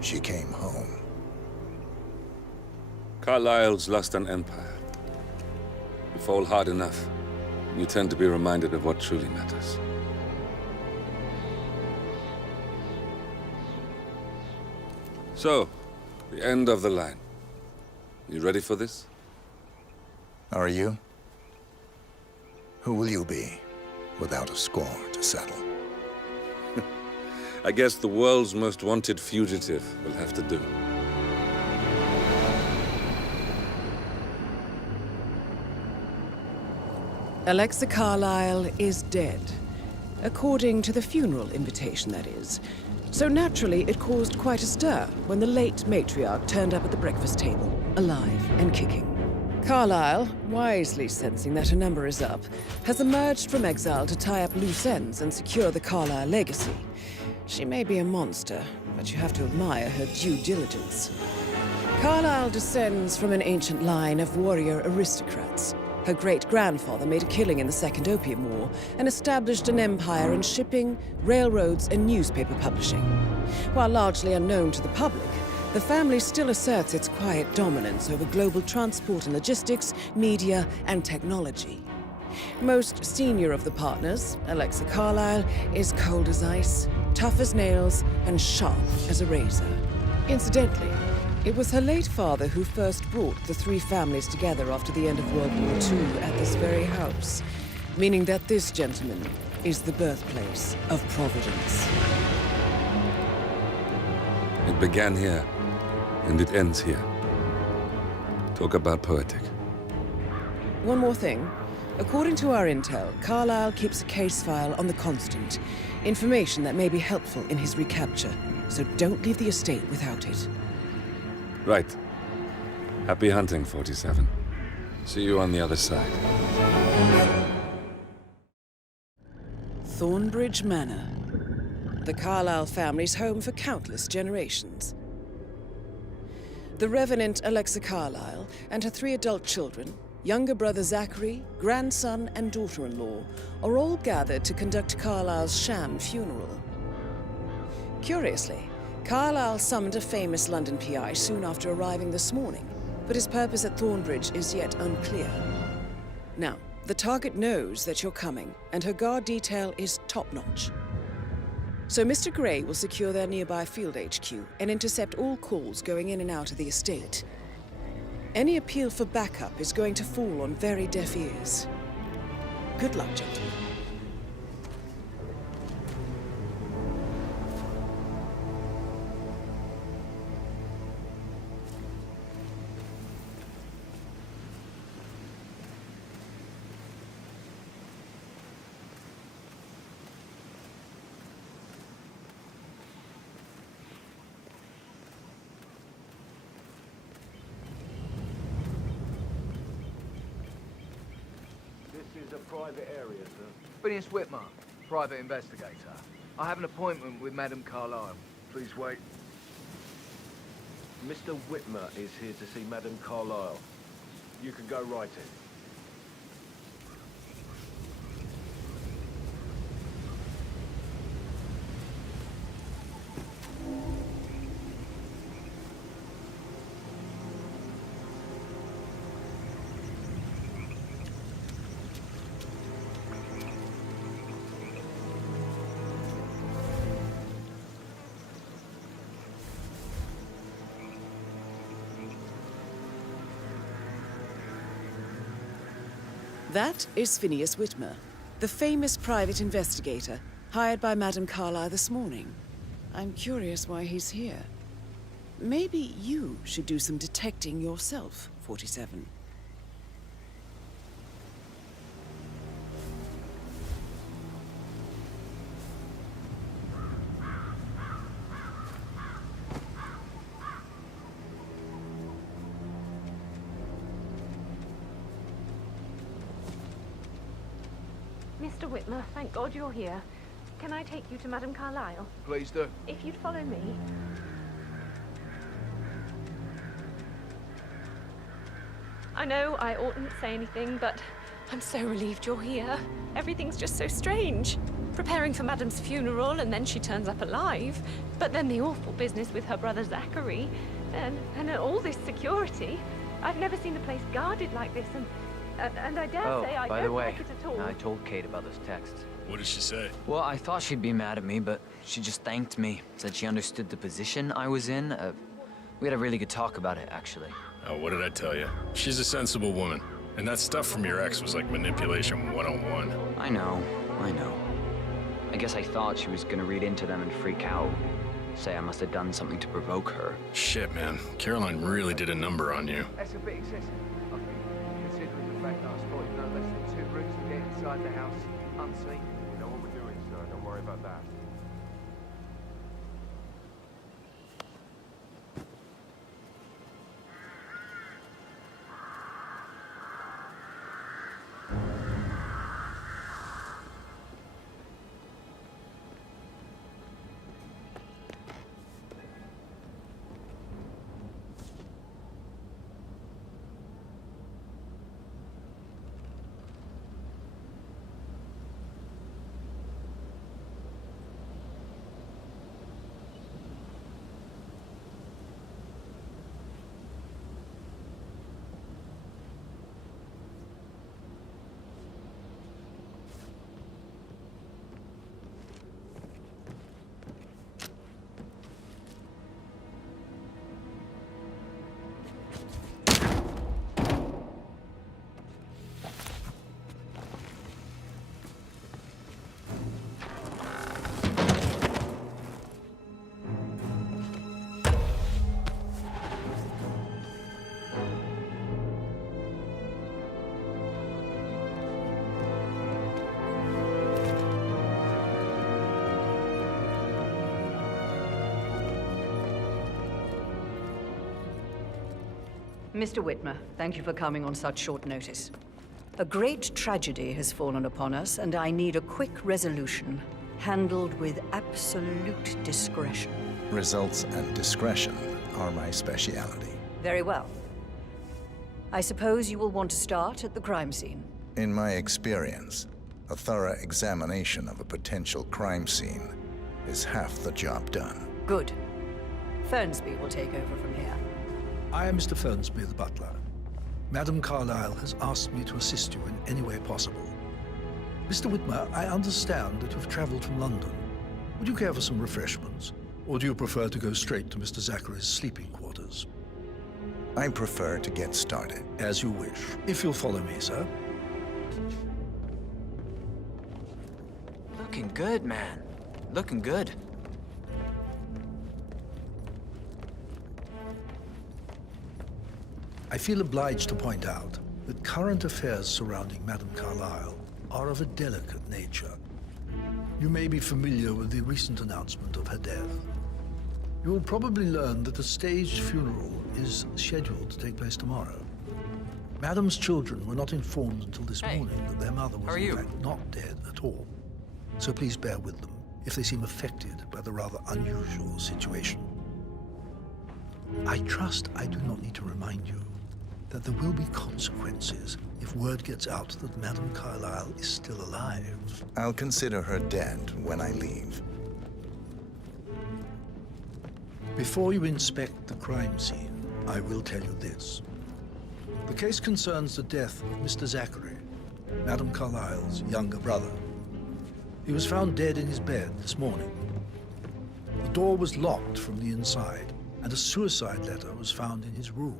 she came home. Carlisle's lost an empire. You fall hard enough, you tend to be reminded of what truly matters. So, the end of the line. You ready for this? Are you? Who will you be, without a score to settle? I guess the world's most wanted fugitive will have to do. Alexa Carlisle is dead. According to the funeral invitation, that is. So naturally, it caused quite a stir when the late matriarch turned up at the breakfast table, alive and kicking. Carlisle, wisely sensing that her number is up, has emerged from exile to tie up loose ends and secure the Carlisle legacy. She may be a monster, but you have to admire her due diligence. Carlisle descends from an ancient line of warrior aristocrats. Her great-grandfather made a killing in the Second Opium War and established an empire in shipping, railroads, and newspaper publishing. While largely unknown to the public, the family still asserts its quiet dominance over global transport and logistics, media, and technology. Most senior of the partners, Alexa Carlisle, is cold as ice, tough as nails, and sharp as a razor. Incidentally, it was her late father who first brought the three families together after the end of World War II at this very house, meaning that this gentleman is the birthplace of Providence. It began here, and it ends here. Talk about poetic. One more thing. According to our intel, Carlisle keeps a case file on the Constant. Information that may be helpful in his recapture, so don't leave the estate without it. Right. Happy hunting, 47. See you on the other side. Thornbridge Manor. The Carlisle family's home for countless generations. The Revenant Alexa Carlisle and her 3 adult children, younger brother Zachary, grandson, and daughter-in-law, are all gathered to conduct Carlisle's sham funeral. Curiously, Carlisle summoned a famous London PI soon after arriving this morning, but his purpose at Thornbridge is yet unclear. Now, the target knows that you're coming, and her guard detail is top-notch. So Mr. Gray will secure their nearby field HQ and intercept all calls going in and out of the estate. Any appeal for backup is going to fall on very deaf ears. Good luck, gentlemen. A private area, sir. Phineas Whitmer, private investigator. I have an appointment with Madame Carlisle. Please wait. Mr. Whitmer is here to see Madame Carlisle. You can go right in. That is Phineas Whitmer, the famous private investigator hired by Madame Carlisle this morning. I'm curious why he's here. Maybe you should do some detecting yourself, 47. Mr. Whitmer, thank God you're here. Can I take you to Madame Carlisle? Please do. If you'd follow me. I know I oughtn't say anything, but I'm so relieved you're here. Everything's just so strange. Preparing for Madam's funeral, and then she turns up alive. But then the awful business with her brother Zachary, and all this security. I've never seen the place guarded like this, and I dare say I don't like it at all. I told Kate about those texts. What did she say? Well, I thought she'd be mad at me, but she just thanked me. Said she understood the position I was in. We had a really good talk about it, actually. Oh, what did I tell you? She's a sensible woman. And that stuff from your ex was like manipulation 101. I know. I guess I thought she was gonna read into them and freak out. Say I must have done something to provoke her. Shit, man. Caroline really did a number on you. That's a bit excessive, I think, considering the fact that I spotted no less than 2 routes to get inside the house unseen. We know what we're doing, sir. Don't worry about that. Mr. Whitmer, thank you for coming on such short notice. A great tragedy has fallen upon us, and I need a quick resolution, handled with absolute discretion. Results and discretion are my speciality. Very well. I suppose you will want to start at the crime scene. In my experience, a thorough examination of a potential crime scene is half the job done. Good. Fernsby will take over from here. I am Mr. Fernsby, the butler. Madam Carlisle has asked me to assist you in any way possible. Mr. Whitmer, I understand that you've traveled from London. Would you care for some refreshments? Or do you prefer to go straight to Mr. Zachary's sleeping quarters? I prefer to get started. As you wish. If you'll follow me, sir. Looking good, man. Looking good. I feel obliged to point out that current affairs surrounding Madame Carlisle are of a delicate nature. You may be familiar with the recent announcement of her death. You will probably learn that a staged funeral is scheduled to take place tomorrow. Madame's children were not informed until this morning that their mother was in fact not dead at all. So please bear with them if they seem affected by the rather unusual situation. I trust I do not need to remind you that there will be consequences if word gets out that Madame Carlisle is still alive. I'll consider her dead when I leave. Before you inspect the crime scene, I will tell you this. The case concerns the death of Mr. Zachary, Madame Carlisle's younger brother. He was found dead in his bed this morning. The door was locked from the inside, and a suicide letter was found in his room.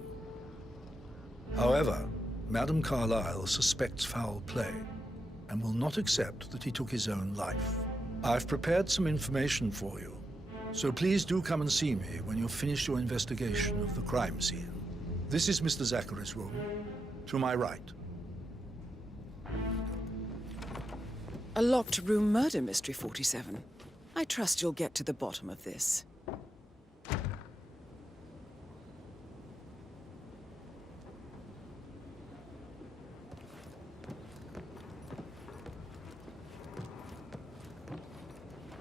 However, Madame Carlisle suspects foul play and will not accept that he took his own life. I've prepared some information for you, so please do come and see me when you've finished your investigation of the crime scene. This is Mr. Zachary's room, to my right. A locked room murder mystery, 47. I trust you'll get to the bottom of this.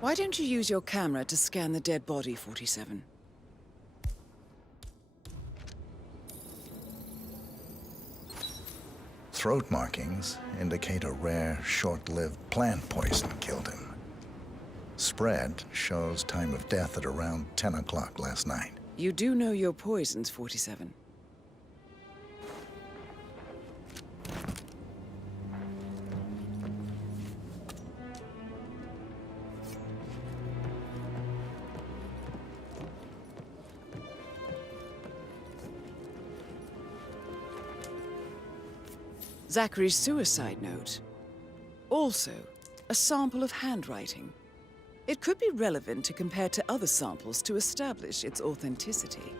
Why don't you use your camera to scan the dead body, 47? Throat markings indicate a rare, short-lived plant poison killed him. Spread shows time of death at around 10 o'clock last night. You do know your poisons, 47. Zachary's suicide note. Also, a sample of handwriting. It could be relevant to compare to other samples to establish its authenticity.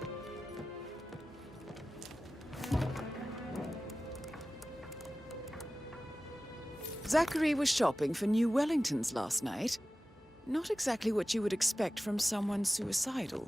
Zachary was shopping for new Wellingtons last night. Not exactly what you would expect from someone suicidal.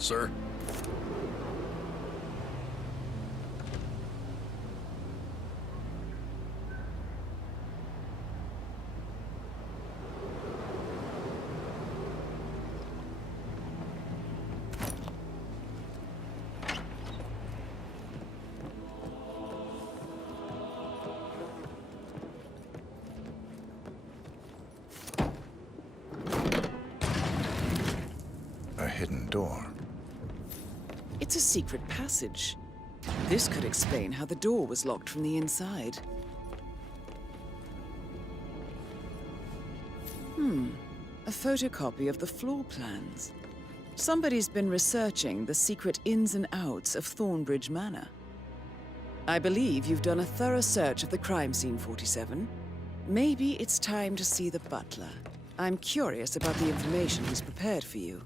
Sir? A hidden door. It's a secret passage. This could explain how the door was locked from the inside. A photocopy of the floor plans. Somebody's been researching the secret ins and outs of Thornbridge Manor. I believe you've done a thorough search of the crime scene, 47. Maybe it's time to see the butler. I'm curious about the information he's prepared for you.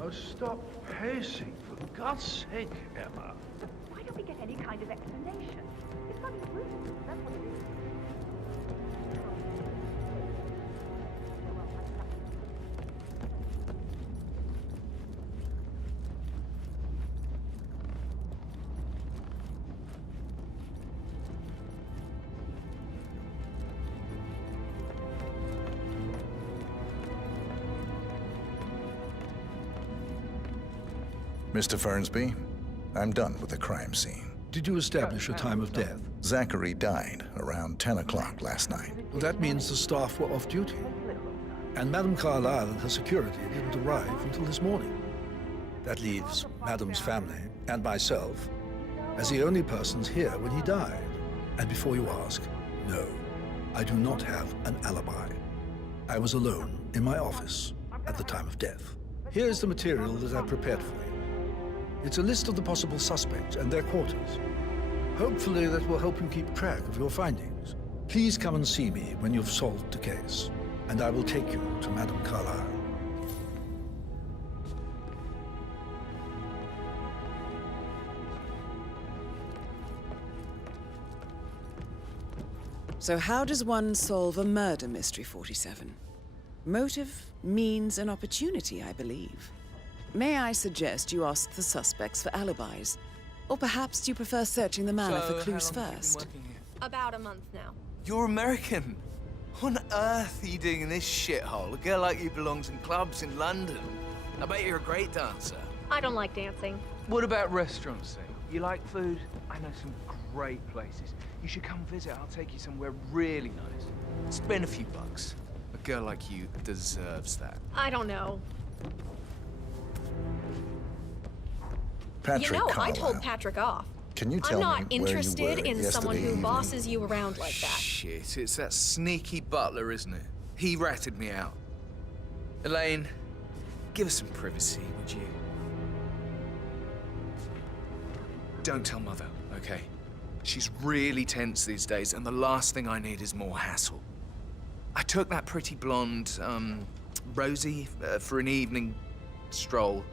Oh, stop pacing, for God's sake, Emma. Why don't we get any kind of explanation? It's not rude. That's what it is. Mr. Fernsby, I'm done with the crime scene. Did you establish a time of death? Zachary died around 10 o'clock last night. Well, that means the staff were off duty. And Madame Carlisle and her security didn't arrive until this morning. That leaves Madame's family and myself as the only persons here when he died. And before you ask, no, I do not have an alibi. I was alone in my office at the time of death. Here's the material that I prepared for you. It's a list of the possible suspects and their quarters. Hopefully that will help you keep track of your findings. Please come and see me when you've solved the case, and I will take you to Madame Carlisle. So how does one solve a murder mystery, 47? Motive, means, and opportunity, I believe. May I suggest you ask the suspects for alibis? Or perhaps you prefer searching the manor for clues first? About a month now. You're American. What on earth are you doing in this shithole? A girl like you belongs in clubs in London. I bet you're a great dancer. I don't like dancing. What about restaurants, then? You like food? I know some great places. You should come visit. I'll take you somewhere really nice. Spend a few bucks. A girl like you deserves that. I don't know. Patrick You know, Carlisle. I told Patrick off. Can you tell I'm me not where you interested were in someone yesterday who evening? bosses you around like that. Shit, it's that sneaky butler, isn't it? He ratted me out. Elaine, give us some privacy, would you? Don't tell Mother, okay? She's really tense these days, and the last thing I need is more hassle. I took that pretty blonde, Rosie, for an evening stroll.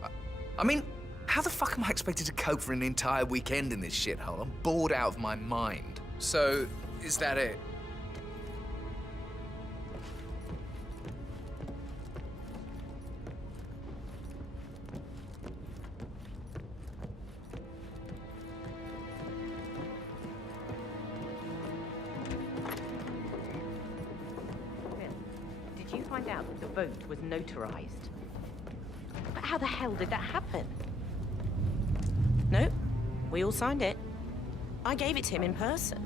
I mean, how the fuck am I expected to cope for an entire weekend in this shithole? I'm bored out of my mind. So, is that it? Did you find out that the vote was notarized? But how the hell did that happen? No, we all signed it. I gave it to him in person.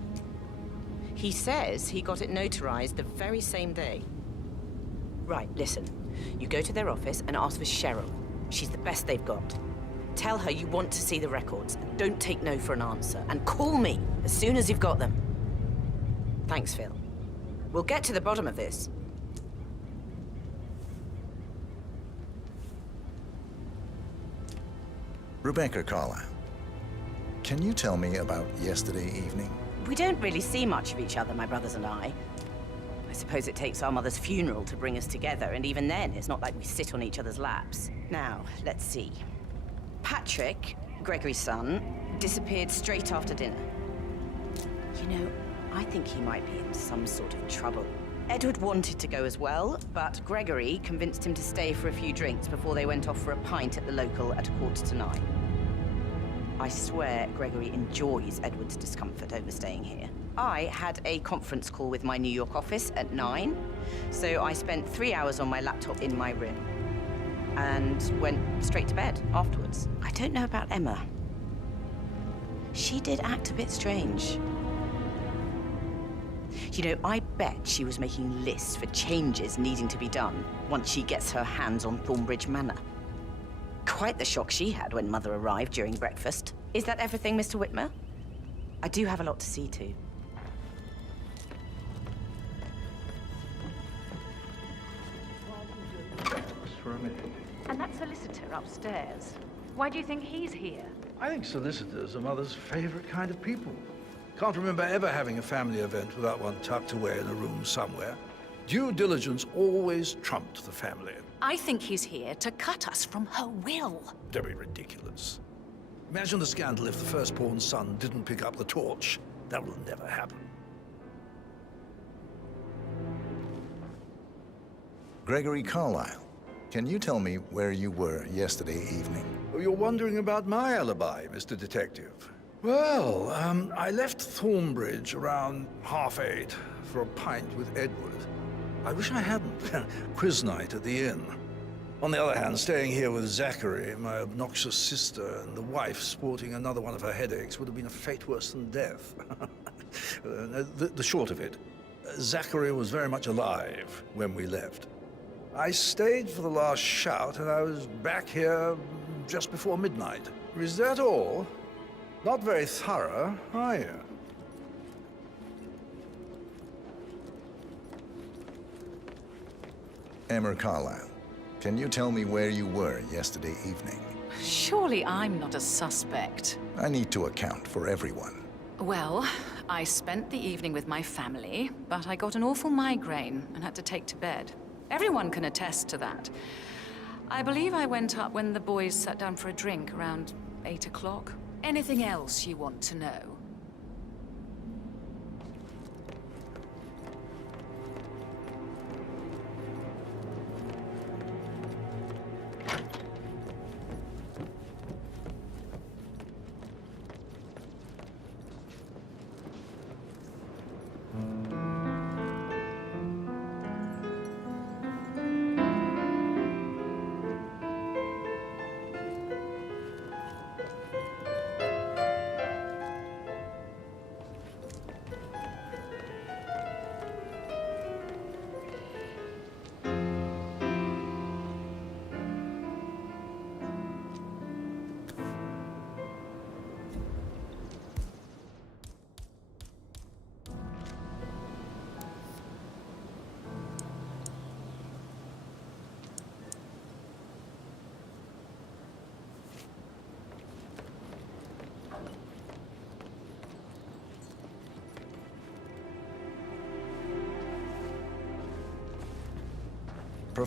He says he got it notarized the very same day. Right, listen. You go to their office and ask for Cheryl. She's the best they've got. Tell her you want to see the records. Don't take no for an answer. And call me as soon as you've got them. Thanks, Phil. We'll get to the bottom of this. Rebecca Carlisle, can you tell me about yesterday evening? We don't really see much of each other, my brothers and I. I suppose it takes our mother's funeral to bring us together, and even then, it's not like we sit on each other's laps. Now, let's see. Patrick, Gregory's son, disappeared straight after dinner. You know, I think he might be in some sort of trouble. Edward wanted to go as well, but Gregory convinced him to stay for a few drinks before they went off for a pint at the local at 9:15. I swear Gregory enjoys Edward's discomfort over staying here. I had a conference call with my New York office at 9, so I spent 3 hours on my laptop in my room and went straight to bed afterwards. I don't know about Emma. She did act a bit strange. You know, I bet she was making lists for changes needing to be done once she gets her hands on Thornbridge Manor. Quite the shock she had when Mother arrived during breakfast. Is that everything, Mr. Whitmer? I do have a lot to see to. And that solicitor upstairs. Why do you think he's here? I think solicitors are Mother's favorite kind of people. Can't remember ever having a family event without one tucked away in a room somewhere. Due diligence always trumped the family. I think he's here to cut us from her will. Very ridiculous. Imagine the scandal if the firstborn son didn't pick up the torch. That will never happen. Gregory Carlisle, can you tell me where you were yesterday evening? Oh, you're wondering about my alibi, Mr. Detective. Well, I left Thornbridge around 8:30 for a pint with Edward. I wish I hadn't. Quiz night at the inn. On the other hand, staying here with Zachary, my obnoxious sister, and the wife sporting another one of her headaches would have been a fate worse than death. The short of it, Zachary was very much alive when we left. I stayed for the last shout, and I was back here just before midnight. Is that all? Not very thorough, are you? Emma Carlisle, can you tell me where you were yesterday evening? Surely I'm not a suspect. I need to account for everyone. Well, I spent the evening with my family, but I got an awful migraine and had to take to bed. Everyone can attest to that. I believe I went up when the boys sat down for a drink around 8 o'clock. Anything else you want to know?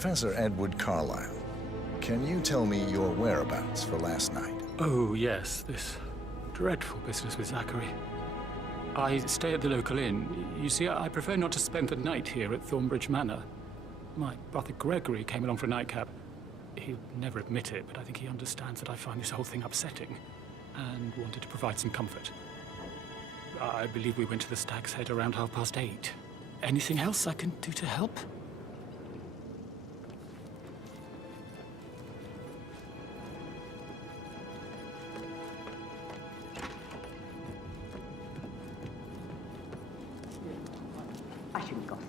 Professor Edward Carlisle, can you tell me your whereabouts for last night? Oh, yes, this dreadful business with Zachary. I stay at the local inn. You see, I prefer not to spend the night here at Thornbridge Manor. My brother Gregory came along for a nightcap. He'll never admit it, but I think he understands that I find this whole thing upsetting and wanted to provide some comfort. I believe we went to the Stag's Head around 8:30. Anything else I can do to help? I shouldn't gossip,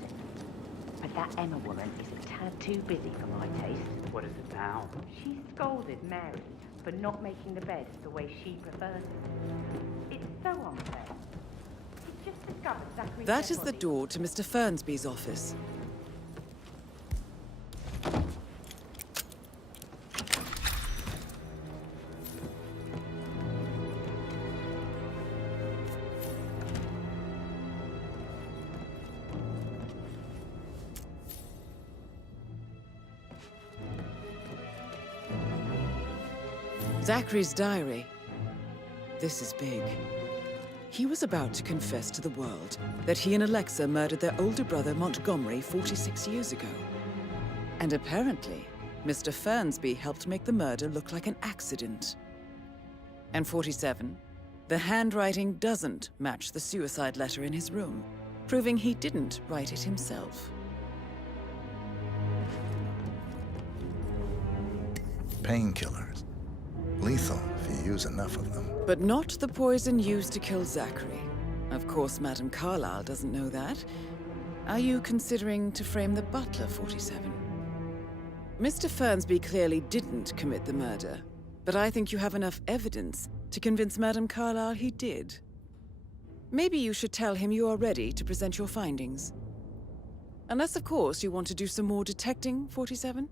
but that Emma woman is a tad too busy for my taste. What is it now? She scolded Mary for not making the bed the way she prefers it. It's so unfair. She's just discovered Zachary's That is the dead body. door to Mr. Fernsby's office. Zachary's diary. This is big. He was about to confess to the world that he and Alexa murdered their older brother Montgomery 46 years ago. And apparently, Mr. Fernsby helped make the murder look like an accident. And 47, the handwriting doesn't match the suicide letter in his room, proving he didn't write it himself. Painkillers. Lethal if you use enough of them. But not the poison used to kill Zachary. Of course, Madame Carlisle doesn't know that. Are you considering to frame the butler, 47? Mr. Fernsby clearly didn't commit the murder, but I think you have enough evidence to convince Madame Carlisle he did. Maybe you should tell him you are ready to present your findings. Unless, of course, you want to do some more detecting, 47?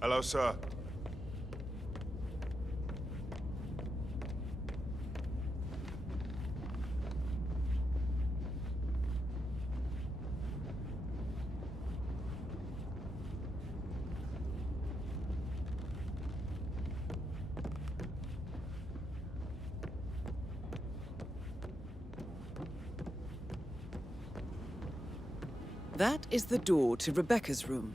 Hello, sir. That is the door to Rebecca's room.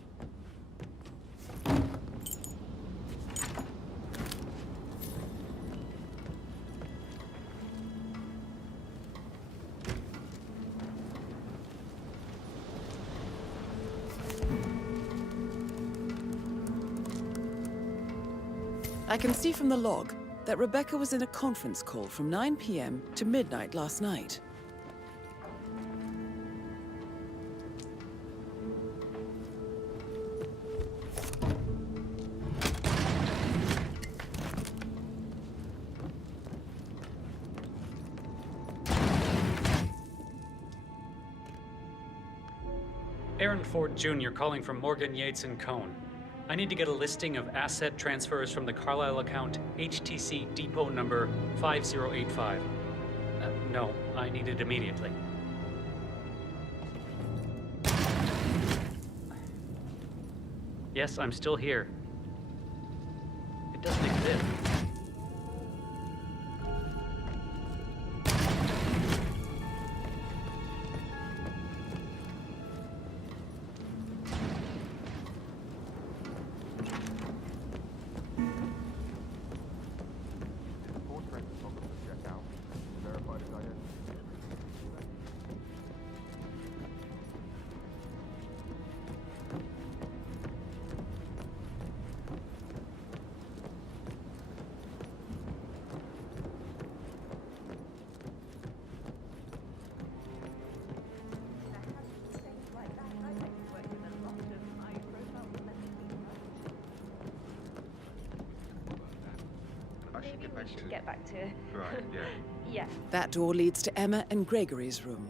I can see from the log that Rebecca was in a conference call from 9 p.m. to midnight last night. Aaron Ford Jr. calling from Morgan, Yates & Cohn. I need to get a listing of asset transfers from the Carlisle account HTC depot number 5085. No, I need it immediately. Yes, I'm still here. It doesn't exist. Maybe we should get back to... Right, yeah. Yeah. That door leads to Emma and Gregory's room.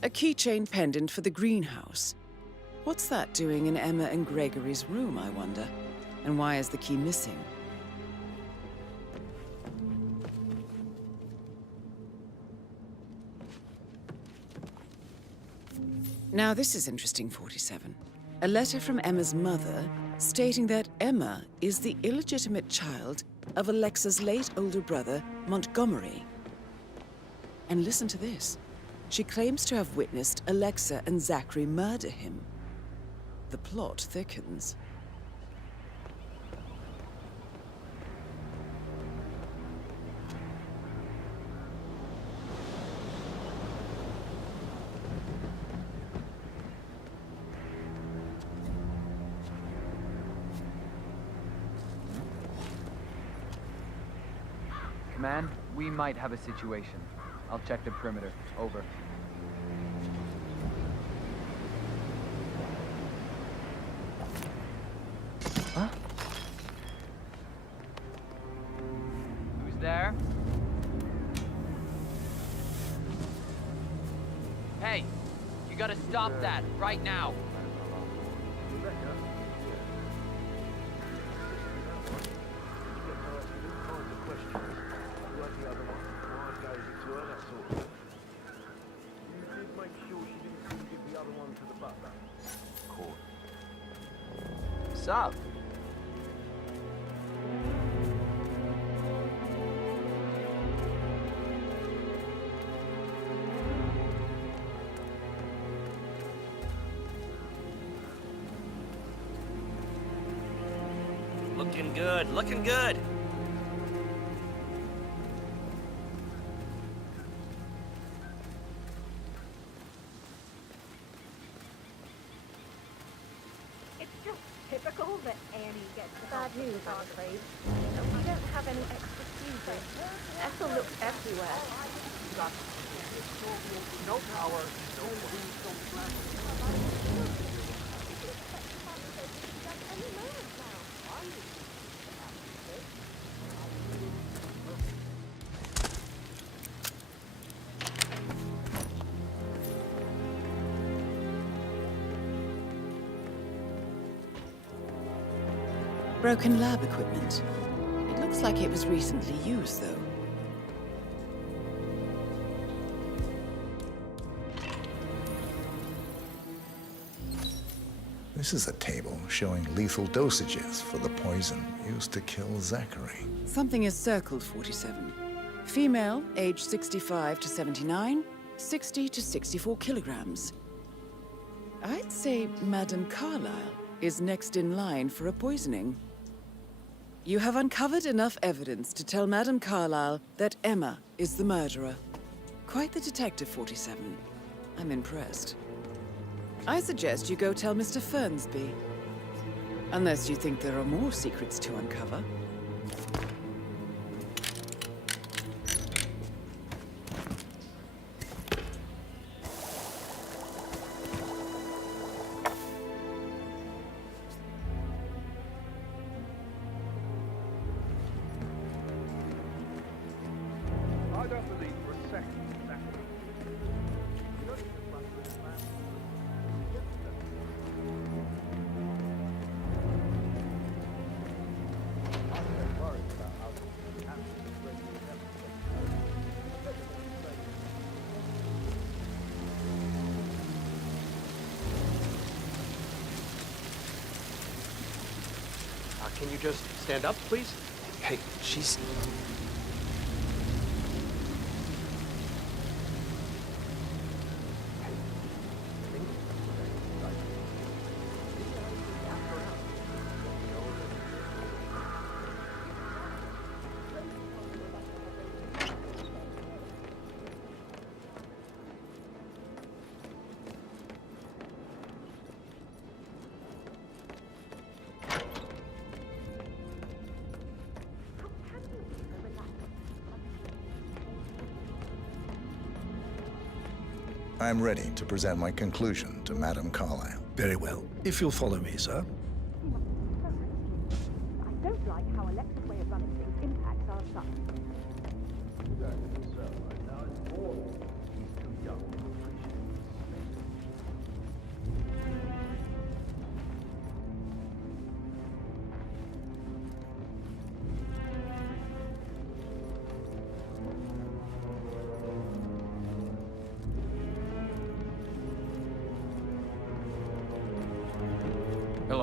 A keychain pendant for the greenhouse. What's that doing in Emma and Gregory's room, I wonder? And why is the key missing? Now this is interesting, 47. A letter from Emma's mother stating that Emma is the illegitimate child of Alexa's late older brother, Montgomery. And listen to this. She claims to have witnessed Alexa and Zachary murder him. The plot thickens. Command, we might have a situation. I'll check the perimeter. Over. Huh? Who's there? Hey! You gotta stop that, right now! What's up? Looking good, looking good. Typical that Annie gets the bad news, I'm afraid. We don't have any extra fuses. Ethel looks everywhere. No power, Broken lab equipment. It looks like it was recently used, though. This is a table showing lethal dosages for the poison used to kill Zachary. Something is circled, 47. Female, age 65 to 79, 60 to 64 kilograms. I'd say Madame Carlisle is next in line for a poisoning. You have uncovered enough evidence to tell Madame Carlisle that Emma is the murderer. Quite the detective, 47. I'm impressed. I suggest you go tell Mr. Fernsby. Unless you think there are more secrets to uncover. I don't believe for a second that Can you just stand up, please? Hey, she's... I'm ready to present my conclusion to Madame Carlisle. Very well. If you'll follow me, sir. I don't like how Alexa's way of running things impacts our son.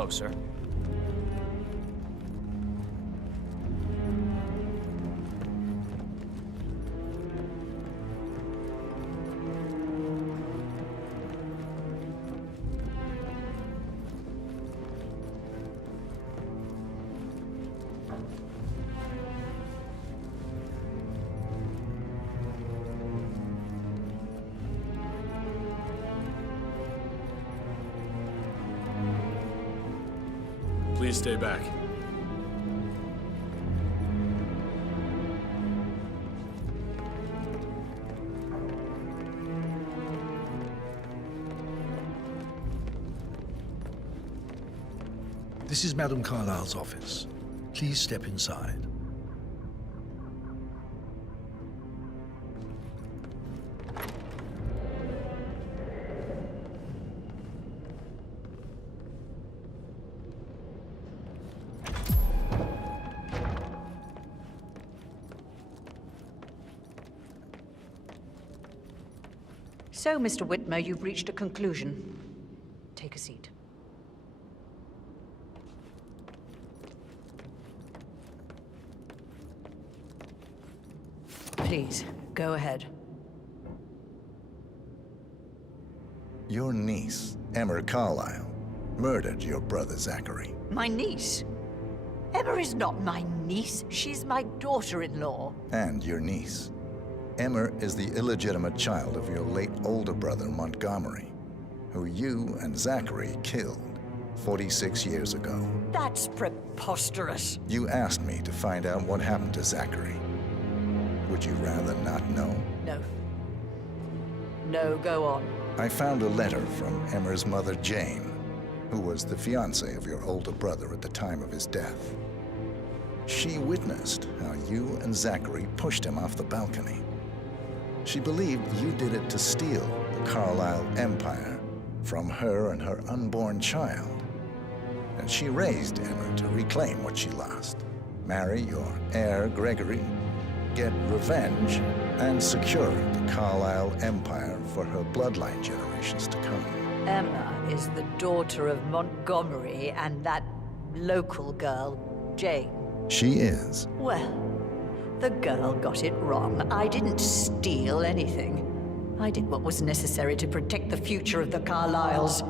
closer. Please stay back. This is Madame Carlisle's office. Please step inside. So, Mr. Whitmer, you've reached a conclusion. Take a seat. Please, go ahead. Your niece, Emma Carlisle, murdered your brother Zachary. My niece? Emma is not my niece. She's my daughter-in-law. And your niece. Emma is the illegitimate child of your late older brother Montgomery, who you and Zachary killed 46 years ago. That's preposterous. You asked me to find out what happened to Zachary. Would you rather not know? No. No, go on. I found a letter from Emma's mother, Jane, who was the fiancée of your older brother at the time of his death. She witnessed how you and Zachary pushed him off the balcony. She believed you did it to steal the Carlisle empire from her and her unborn child. And she raised Emma to reclaim what she lost, marry your heir, Gregory, get revenge, and secure the Carlisle empire for her bloodline generations to come. Emma is the daughter of Montgomery and that local girl, Jane. She is. Well, the girl got it wrong. I didn't steal anything. I did what was necessary to protect the future of the Carlisles.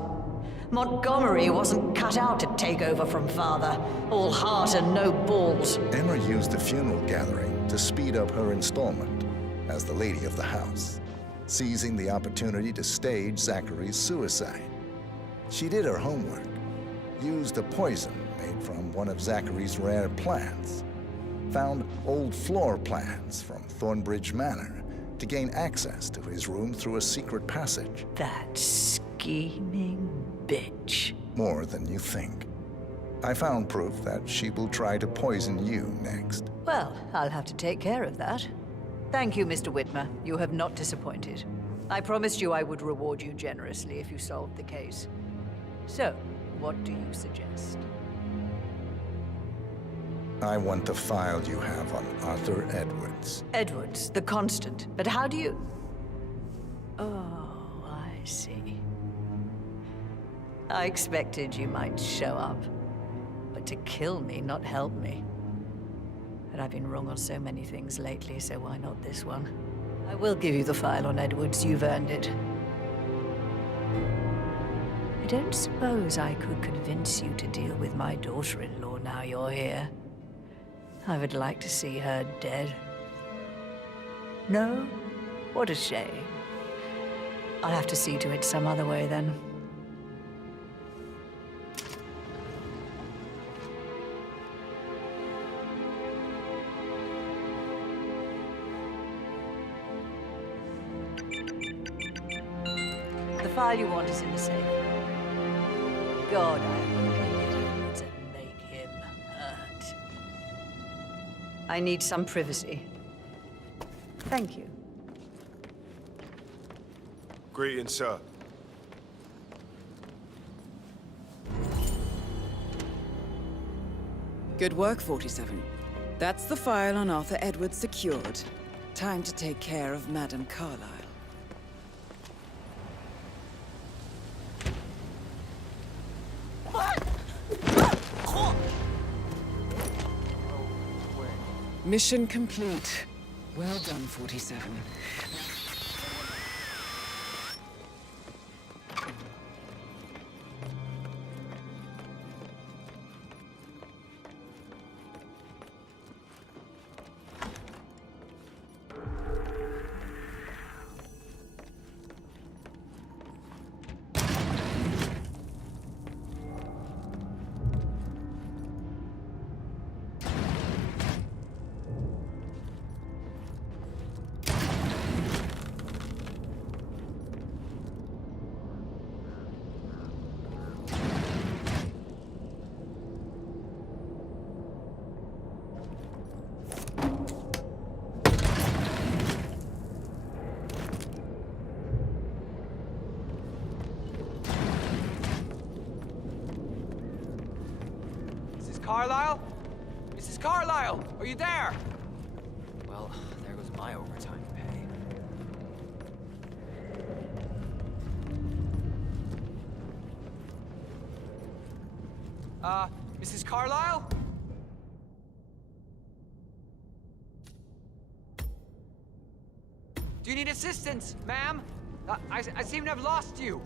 Montgomery wasn't cut out to take over from father. All heart and no balls. Emma used the funeral gathering to speed up her installment as the lady of the house, seizing the opportunity to stage Zachary's suicide. She did her homework, used a poison made from one of Zachary's rare plants, found old floor plans from Thornbridge Manor to gain access to his room through a secret passage. That scheming bitch. More than you think. I found proof that she will try to poison you next. Well, I'll have to take care of that. Thank you, Mr. Whitmer. You have not disappointed. I promised you I would reward you generously if you solved the case. So, what do you suggest? I want the file you have on Arthur Edwards. Edwards, the constant. But how do you... Oh, I see. I expected you might show up. But to kill me, not help me. But I've been wrong on so many things lately, so why not this one? I will give you the file on Edwards. You've earned it. I don't suppose I could convince you to deal with my daughter-in-law now you're here. I would like to see her dead. No? What a shame. I'll have to see to it some other way then. The file you want is in the safe. God, I hope you get Edwards and make him hurt. I need some privacy. Thank you. Greetings, sir. Good work, 47. That's the file on Arthur Edwards secured. Time to take care of Madame Carlisle. What? Mission complete. Well done, 47. Carlisle? Mrs. Carlisle, are you there? Well, there goes my overtime pay. Mrs. Carlisle? Do you need assistance, ma'am? I seem to have lost you.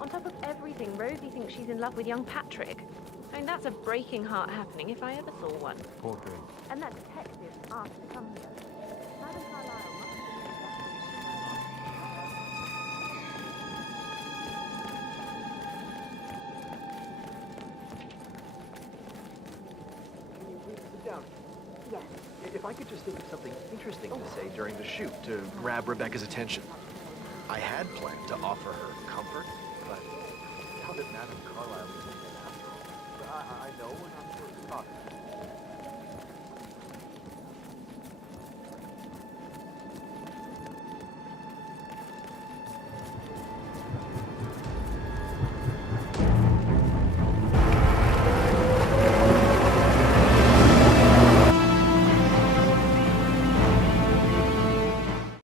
On top of everything, Rosie thinks she's in love with young Patrick. I mean, that's a breaking heart happening if I ever saw one. Poor thing. And that detective asked to come here. Madam Carlisle must Sit down. Yes. If I could just think of something interesting to say during the shoot to grab Rebecca's attention. I had planned to offer her comfort, but now that Madame Carlisle is in after all, I know we're not supposed to talk.